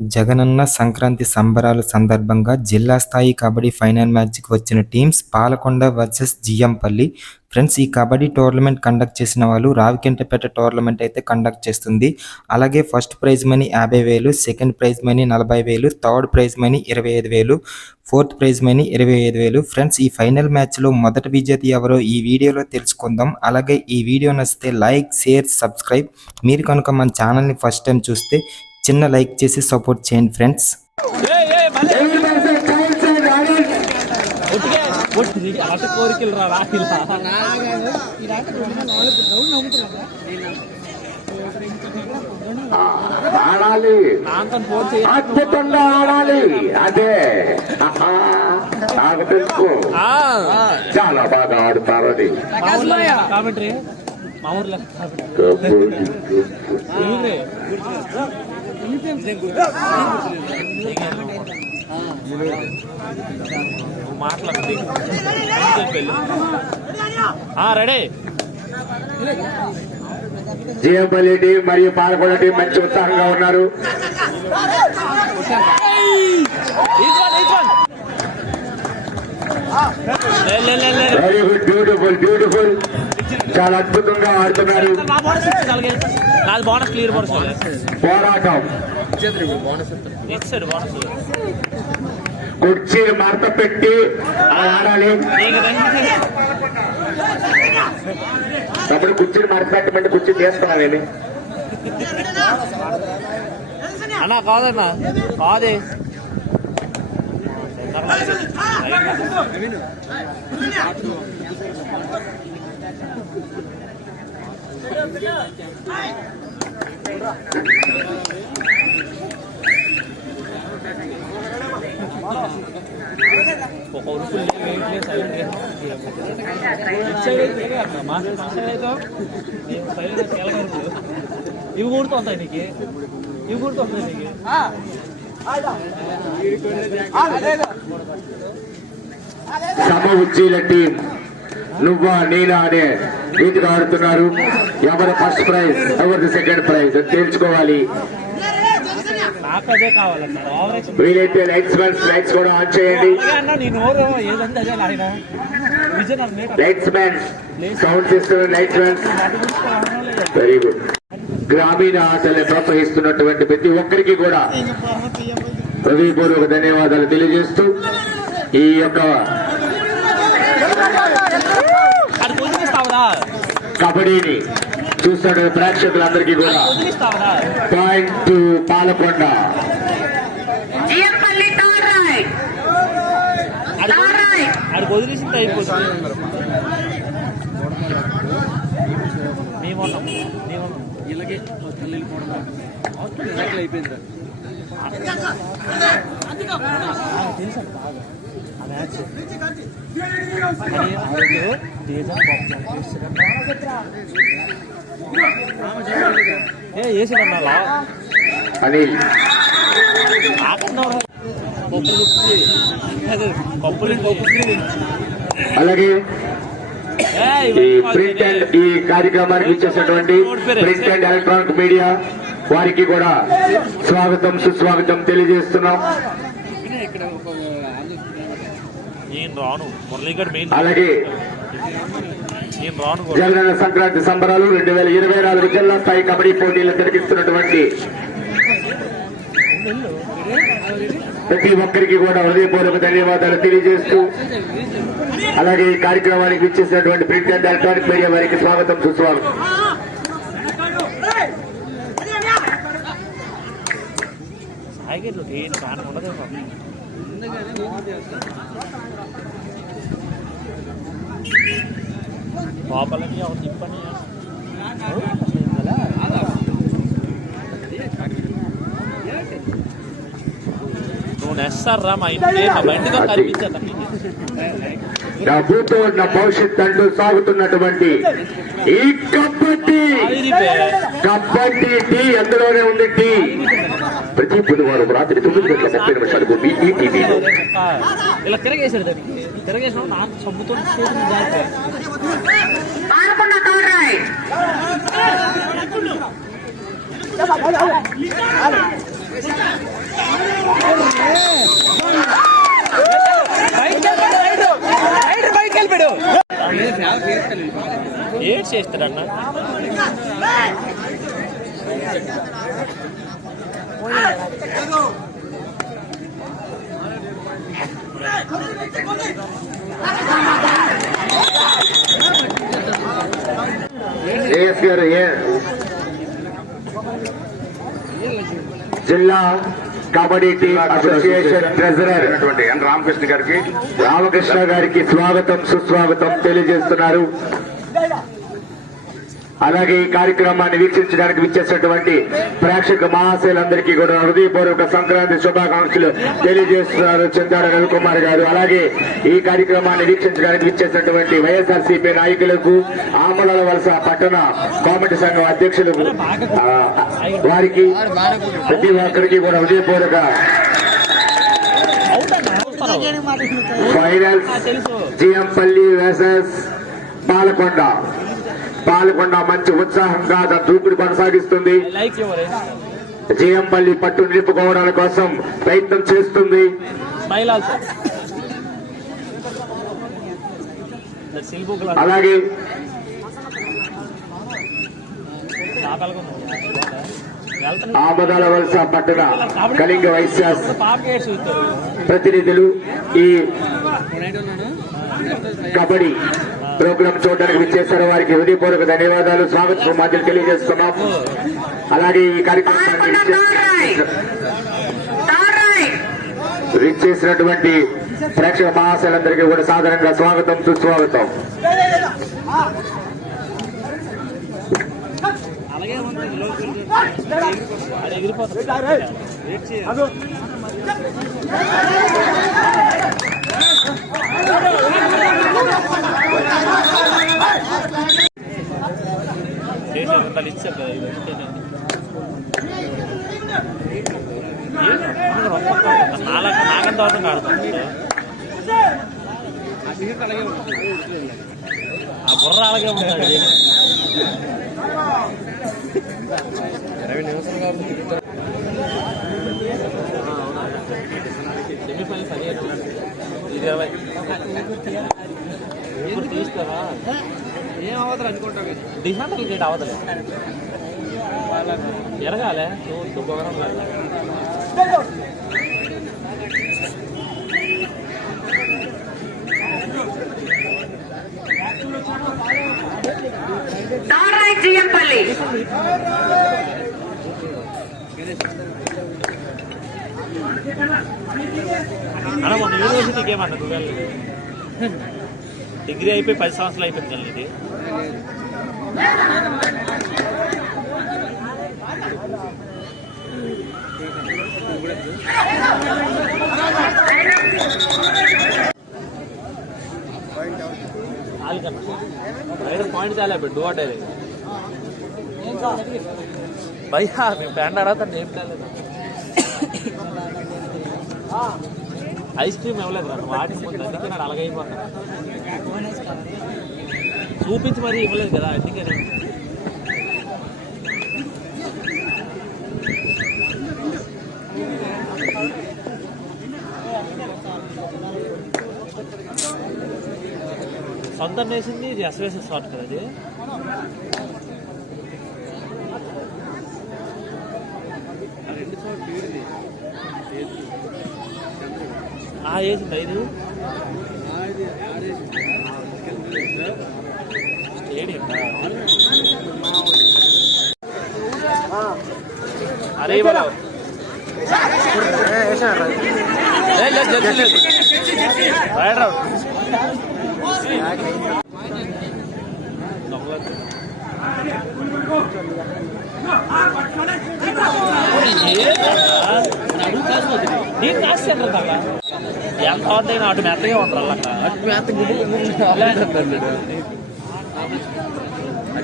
జగనన్న సంక్రాంతి సంబరాల సందర్భంగా జిల్లా స్థాయి కబడ్డీ ఫైనల్ మ్యాచ్కి వచ్చిన teams Palakonda versus GMpalli friends ఈ కబడ్డీ టోర్నమెంట్ కండక్ట్ చేసిన వాళ్ళు రావికెంటపేట టోర్నమెంట్ అయితే కండక్ట్ చేస్తుంది. అలాగే ఫస్ట్ ప్రైజ్ మనీ యాభై వేలు సెకండ్ ప్రైజ్ మనీ నలభై వేలు థర్డ్ ప్రైజ్ మనీ ఇరవై ఐదు వేలు ఫోర్త్ ప్రైజ్ మనీ ఇరవై ఐదు వేలు. ఫ్రెండ్స్ ఈ ఫైనల్ మ్యాచ్లో మొదటి విజేత ఎవరో ఈ వీడియోలో తెలుసుకుందాం. అలాగే ఈ వీడియో నచ్చితే లైక్ షేర్ సబ్స్క్రైబ్. మీరు కనుక మన ఛానల్ని ఫస్ట్ టైం చూస్తే చిన్న లైక్ చేసి సపోర్ట్ చేయండి ఫ్రెండ్స్. చాలా బాగా ఆడుతారు అది. మా ఊర్లో. మాట్లాడుతుంది రెడీ. జిఎంపల్లి టీం మరియు పాల్గొండ టీం మంచి ఉత్సాహంగా ఉన్నారు. వెరీ గుడ్ బ్యూటిఫుల్ బ్యూటిఫుల్ చాలా అద్భుతంగా ఆడుతున్నారు. పోరాటం. ఇచ్చాడు బోనస్ కుర్చీ మడత పెట్టి ఆడాలి. తప్పుడు కుర్చీని మడత పెట్టమంటే కుర్చీ తీస్తున్నావేమి అన్నా కాదన్నా కాదే. ఒక ఉరుకులు ఇవి కూడుతుంటాయి నీకు? ఇవి కూడుతుంటాయి నీకు సమ ఉచ్చీల టీం నువ్వా నేనా అనే రీతిగా ఆడుతున్నారు ఎవరు ఫస్ట్ ప్రైజ్ ఎవరిది సెకండ్ ప్రైజ్ అది తేల్చుకోవాలి. వీలైతే లైట్స్ మ్యాన్ లైట్స్ కూడా ఆన్ చేయండి. Lights man sound system lights man very good గ్రామీణ ఆటల్ని ప్రోత్సహిస్తున్నటువంటి ప్రతి ఒక్కరికి కూడా హృదయపూర్వక ధన్యవాదాలు తెలియజేస్తూ ఈ యొక్క కబడ్డీని చూస్తున్న ప్రేక్షకులందరికీ కూడా. Point to Palakonda. ఇలాగే అయిపోయింది తెలుసా? మ్యాచ్. అది తేజ ఏ అలాగే ఈ ప్రింట్ అండ్ ఈ కార్యక్రమానికి ఇచ్చేసినటువంటి ప్రింట్ అండ్ ఎలక్ట్రానిక్ మీడియా వారికి కూడా స్వాగతం సుస్వాగతం తెలియజేస్తున్నాం. నేను రాను. మురళీగఢ్ మెయిన్ అలాగే నేను రాను కూడా. జగనన్న సంక్రాంతి సంబరాలు రెండు వేల ఇరవై నాలుగు జిల్లా స్థాయి కబడ్డీ పోటీలు జరిగిస్తున్నటువంటి ప్రతి ఒక్కరికి కూడా హృదయపూర్వక ధన్యవాదాలు తెలియజేస్తూ అలాగే ఈ కార్యక్రమానికి ఇచ్చేసినటువంటి ప్రింట్ అండ్ ఎలక్ట్రానిక్ మీడియా వారికి స్వాగతం సుస్వాగతం. ఉండదు లోపలని ఎవరు తిప్పని? నువ్వు నెస్తారు మా ఇంటికి మా బండితో డబ్బుతో ఉన్న భవిష్యత్ అంటూ సాగుతున్నటువంటి ఈ కబడ్డీ. కబడ్డీ టీ అందులోనే ఉంది టీ. ప్రతి బుధవారం రాత్రి తొమ్మిది గంటల ముప్పై నిమిషాలకు మీ ఇలా తిరగేసాడు దానికి నాకు సబ్బుతో ఏం చేస్తారన్న పోయి ఏఎస్ గారు ఏ. జిల్లా kabaddi team association treasurer N Ramakrishna గారికి రామకృష్ణ గారికి స్వాగతం సుస్వాగతం తెలియజేస్తున్నారు. అలాగే ఈ కార్యక్రమాన్ని వీక్షించడానికి విచ్చేసినటువంటి ప్రేక్షక మహాశయులందరికీ కూడా హృదయపూర్వక సంక్రాంతి శుభాకాంక్షలు తెలియజేస్తున్నారు చింతాడ రవికుమార్ గారు. అలాగే ఈ కార్యక్రమాన్ని వీక్షించడానికి విచ్చేసినటువంటి వైఎస్ఆర్సీపీ నాయకులకు ఆమలాల వలస పట్టణ కామెంట్ సంఘం అధ్యక్షులకు వారికి ప్రతి ఒక్కరికి కూడా హృదయపూర్వక ఫైనల్స్ జిఎంపల్లి వర్సెస్ పాలకొండ పాలకొండ మంచి ఉత్సాహంగా దూకుడు కొనసాగిస్తుంది. జిఎంపల్లి పట్టు నిలుపుకోవడాల కోసం ప్రయత్నం చేస్తుంది. అలాగే ఆమదాల వలస పట్టణ కళింగ చూస్తారు ప్రతినిధులు ఈ కబడ్డీ ప్రోగ్రాం చూడడానికి విచ్చేశారు. వారికి హృదయపూర్వక ధన్యవాదాలు. స్వాగత సుమాజలు తెలియజేస్తున్నాం. అలాగే ఈ కార్యక్రమాన్ని విచ్చేసినటువంటి ప్రేక్షక మహాశయులందరికీ కూడా సాధారణంగా స్వాగతం సుస్వాగతం. అలాగే ఉంటుంది లోపలికి. అది ఎగిరిపోతుంది ఆ బుర్ర అలాగే ఉంటాడు సెమీఫైనల్ పదిహేను ఇరవై ఇప్పుడు తీస్తారా ఏం అవ్వదు అనుకుంటా డిఫెండర్ గేట్ అవ్వదు ఎరగాలే చూస్తూ గౌరవం అన్న మొన్న యూనివర్సిటీకి ఏమన్నా నువ్వు వెళ్ళలేదు డిగ్రీ అయిపోయి పది సంవత్సరాలు అయిపోయింది కదా పాయింట్ చాలా డూ ఆర్డర్ భయ్యా మేము బ్యాండ్ అడగతా ఏం లేదు ఐస్ క్రీమ్ ఇవ్వలేదు నన్ను వాటి అందుకే నేను అలాగే చూపించి మరీ ఇవ్వలేదు కదా అందుకే నేను సొంతం వేసింది ఇది ఎస్వేసెస్ షాట్ కదా అది ఆ వేసింది ఇది స్టేడియం. అరే లేదు రైట్ రౌట్ సెంటర్ కదా ఎంత అవుతాయి అటు మెత్తగా ఉంటారు అటు మెత్త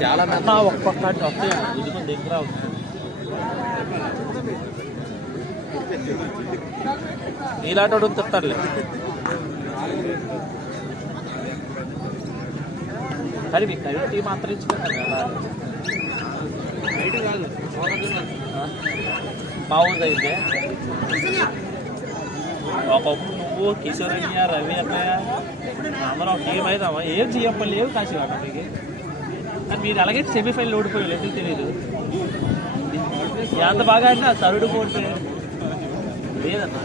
చాలా మెత్త. ఒక్క పక్క అటు వస్తాయి గుద్దుకొని దగ్గర నీలాంటి వాడు తిట్టాడులే కానీ మీకు కవిటీ మాత్రం ఇచ్చుకున్నాను కదా. మా ఒకప్పుడు నువ్వు నువ్వు రవి అన్నయ్య అందరం ఒక టీం అవుతామా ఏం చేయప్పని లేవు కాశీ వాడ మీకు మీరు అలాగే సెమీఫైనల్ ఓడిపోయారు ఎందుకు తెలియదు ఎంత బాగా అంటే తరుడు పోటీ లేదన్నా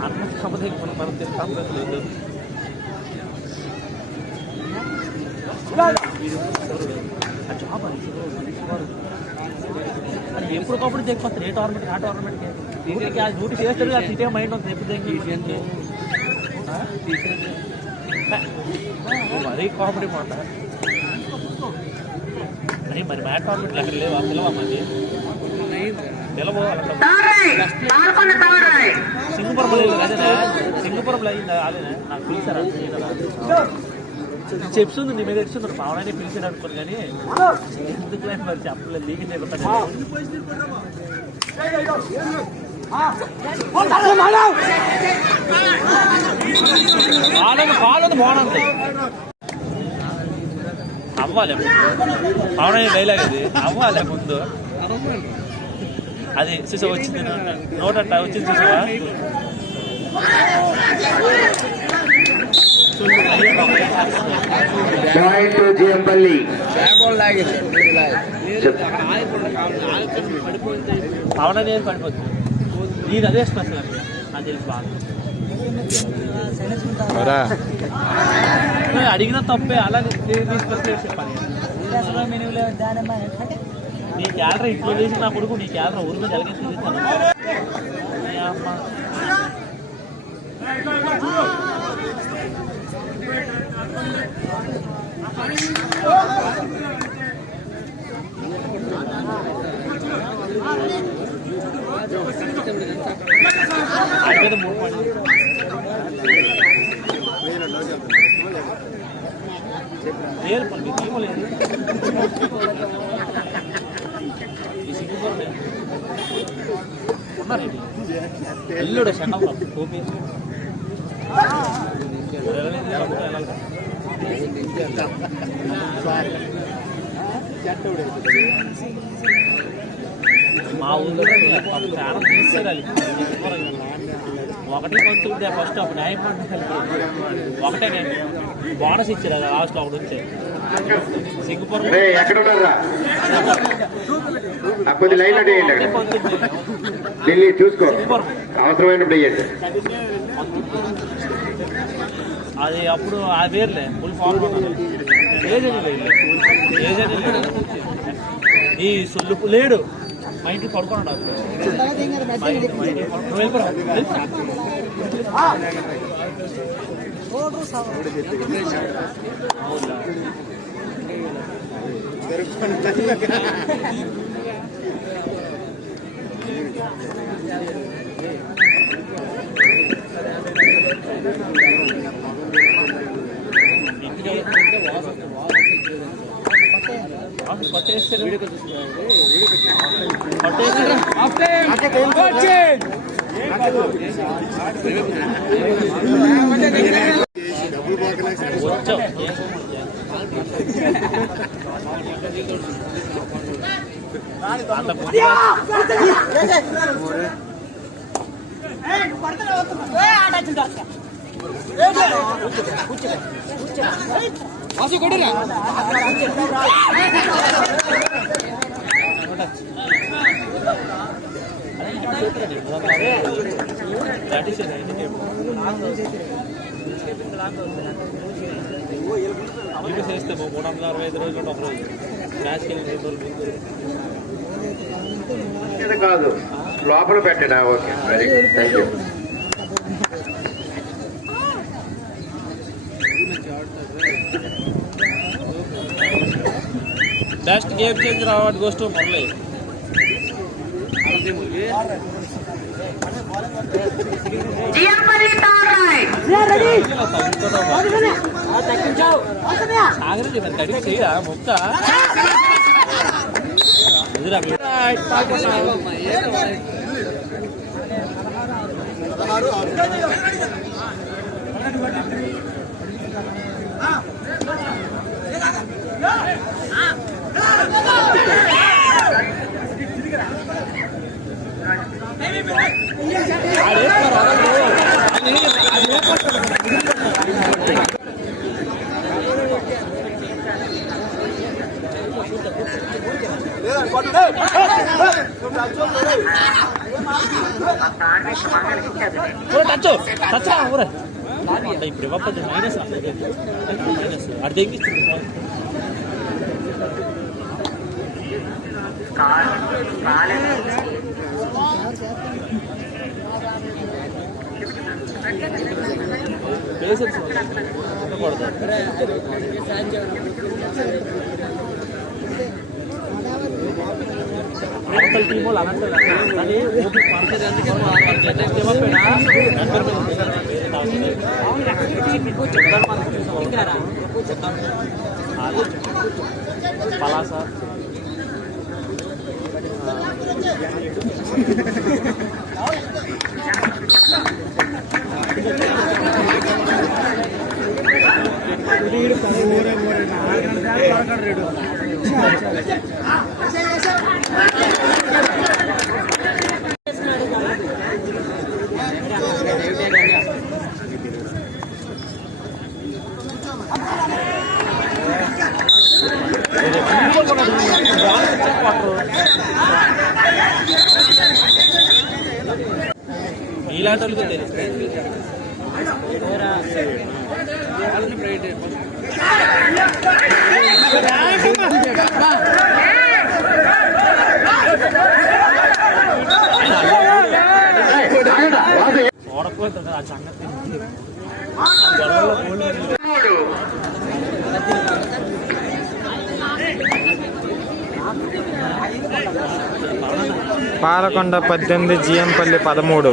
అన్న కాకపోతే మనం లేదు. ఆ జాబ్ అది ఎప్పటికప్పుడు దిగిపోతారు ఏ టోర్నమెంట్ ఆ టోర్నమెంట్కి డ్యూటీకి ఆ డ్యూటీ చేస్తారు అది ఇదే మైండ్ ఉంది ఎప్పుడు దిగి మరీ కామెడీ మాట. మరి మరి మ్యాట్ టోర్నమెంట్లు ఎక్కడ లేవా? పిలవా మరి? సింగపురంలో సింగపురంలో అయిందా అదేనా నాకు పిలిచారా? చెప్తుంది నీ మీద ఇస్తుంది పావనాన్ని పిలిచాడు అనుకోను కానీ ఎందుకు లేదు మరి చెప్పలేదు లీక్ అయిపోతాను పాలను బాగుంది అవ్వాలి. పావనాన్ని డైలాగ్ అది అవ్వాలి ముందు. అది చూసా వచ్చింది నోట వచ్చింది చూసావా? పాయింట్ జిఎంపల్లి పవన్ అనేది పడిపోతుంది నీది అదే స్పెషల్ నాకు తెలుసు అడిగిన తప్పే అలాగే చెప్పాలి నీ క్యాలరీ ఇంట్లో చేసి నా కొడుకు నీ క్యాలరీ ఊరి మీద ఎలాగే తిరుగుతాను అమ్మ ఆయన మీద మూడు పడి లేదు పని మీకు ఇవ్వలేదు ఈ సింగపూర్ లేదు. ఉన్నారండి ఎల్లుడు శనగ టోపీ వెళ్ళలేదు, వెళ్ళాలి. మా ఊళ్ళో పాపం చాలా తీసుకురాలి ఒకటి కొంచెం ఫస్ట్ ఒక న్యాయం ఒకటే నేను బోనస్ ఇచ్చారు అది లాస్ట్ ఒకటి వచ్చే సింగపూర్ కొద్ది లైన్ ఢిల్లీ చూసుకో. అవసరమైనప్పుడు వేయండి. అది అప్పుడు ఆ వేర్లే ఫుల్ ఫామ్ లేదు ఏజని లేదు ఈ సొల్లు లేడు. మా ఇంటికి మా ఇంటికి పడుకో- నువ్వు వెళ్ళిపోరా. వెళ్ళిపోరా. అవునా ఇంటికి ఇది చేస్తే మూడు వందల అరవై ఐదు రోజులు ఒక రోజు మ్యాచ్కి వెళ్ళి రెండు రోజులు ముందు కాదు లోపల పెట్టడా okay very good thank you best game goes to Murali GMpalli third right సాగరం మరి కడిగి చేయరా ముక్క ఎదురా ಟಚ್ಚು ಟಚ್ಚ ಅವರೇ ಇಬ್ಬರು ಒಪ್ಪದು ಮೈನಸ್ ಆಗ್ತದೆ ಮೈನಸ್ ಅರ್ಧ ಇಂಗ್ಲೀಷ್ ಕಾಲ್ ಕಾಲೇ అవతల టీం వాళ్ళు అనంటారు కానీ ఓపిక పడుతుంది అందుకే వాళ్ళు జెట్ అయితే ఇవ్వకపోయినా నన్ను చెప్తాను మనకు చూసాం పలాస ఇలాంటి వాళ్ళకి తెలుసు చూడకపోతే ఆ ఓడకపోతుంది ఆ సంగతి గోల్డ్ పాలకొండ పద్దెనిమిది జిఎంపల్లి పదమూడు.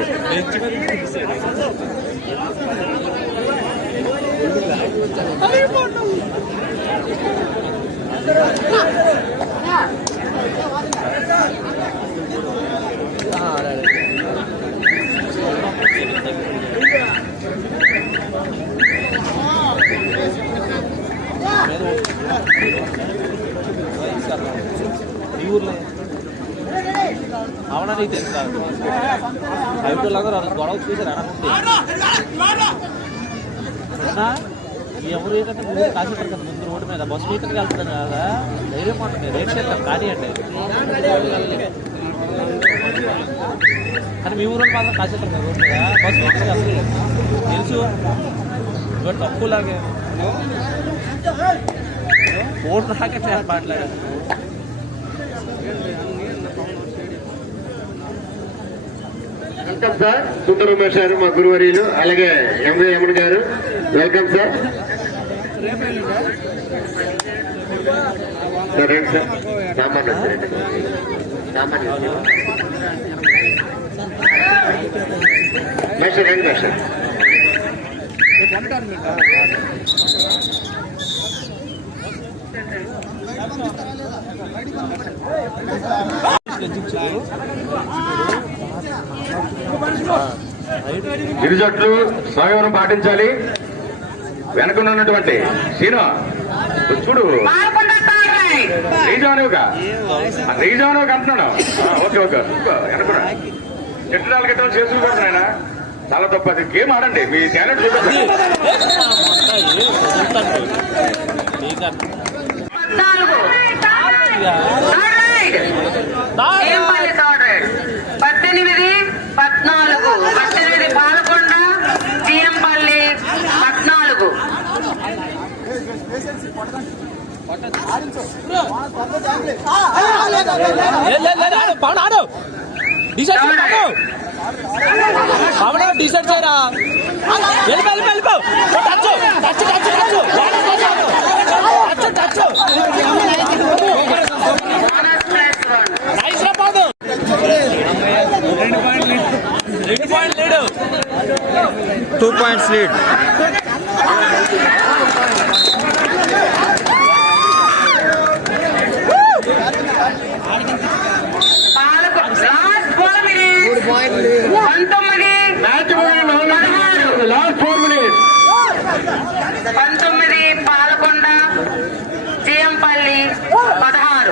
ఊర్లో అవునా నీకు తెలుసు కాదు. హైటోలాగా గొడవ చూసారు అనుకుంటే ఎవరు ఏంటంటే ముందు కాసేపడతారు కదా ముందు రోడ్డు మీద బస్సు మీదకి వెళ్తాను కదా ధైర్యం ఉంటుంది రేట్ చేస్తాం కానీ అంటే కానీ మీ ఊరు మాత్రం కాసేపడతారు రోడ్డు మీద బస్సు మీదకి వెళ్తారు తెలుసు? ఇవాళ తక్కువలాగే. ఓటు రాకట్లే మాట్లాడారు వెల్కమ్ సార్. సుందర ఉమేష్ గారు మా గురువర్యులు అలాగే ఎంవే యముడు గారు. Welcome sir. సార్ రండి సార్? సామాన్య సార్ సామాన్య మేషర్ రండి ఇరు జట్లు స్వయంవరం పాటించాలి. వెనకనున్నటువంటి సీను చూడు. పాల్కొండ థర్డ్ రీజానుగా రీజానుగా అంటున్నాడు ఓకే ఓకే వెనకురా. గిట్టడాలు గిట్టలు చేసుకుంటున్నాయన చాలా తప్ప. గేమ్ ఆడండి. మీ టాలెంట్ చూడండి పద్నాలుగు. పద్దెనిమిది పద్నాలుగు. పద్దెనిమిది పాలకొండ జీఎంపల్లి పద్నాలుగు. డిసైడ్ చేయరా? వెళ్ళిపో వెళ్ళిపో touch touch touch touch touch touch bonus plus one nice రా పవన్ రెండు point lead two points lead. Last four minutes పంతొమ్మిది పాలకొండ జీఎంపల్లి పదహారు.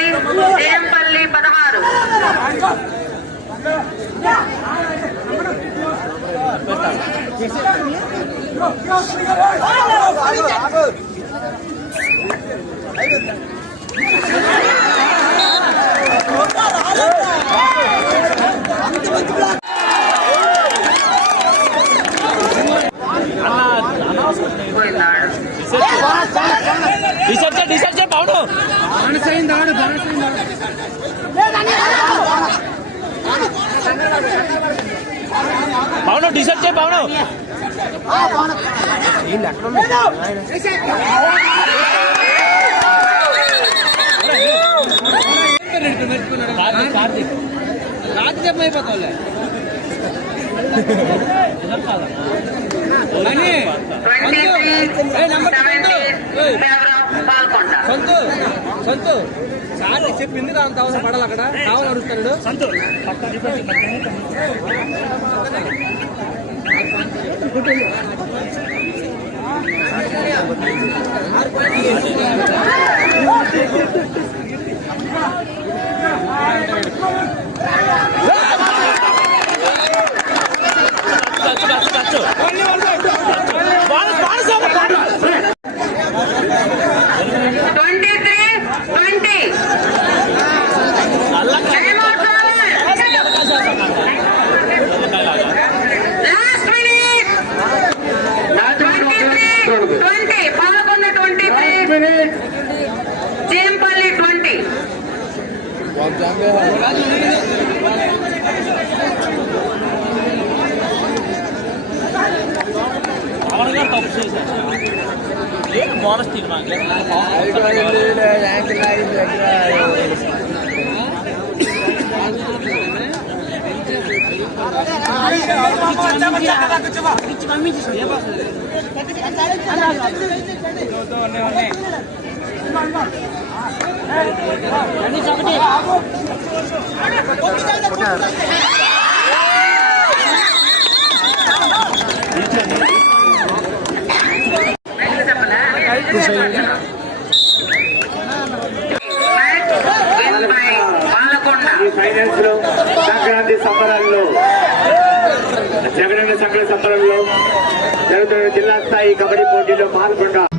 கோவை தேம்பள்ளி பதினாறு ಡಿಸರ್ಜೆ ಡಿಸರ್ಜೆ ಪೌಡು డిసెప్షన్ పౌడు పౌను డిసెప్ట్ చేయి కార్తీక్ రాత్రి చెప్ప అయిపోతావులే ట్వంటీ పాల్కొండ సొంతు సొంతు సార్ చెప్పింది అంత అవసరం పడాలి అక్కడ కావాలి అడుగుతాడు touch touch touch ball ball sir ఈ లో సంక్రాంతి సంబరాల్లో జగనన్న సంక్రాంతి సంబరంలో జరుగుతున్న జిల్లా స్థాయి కబడ్డీ పోటీలో పాల్గొంటారు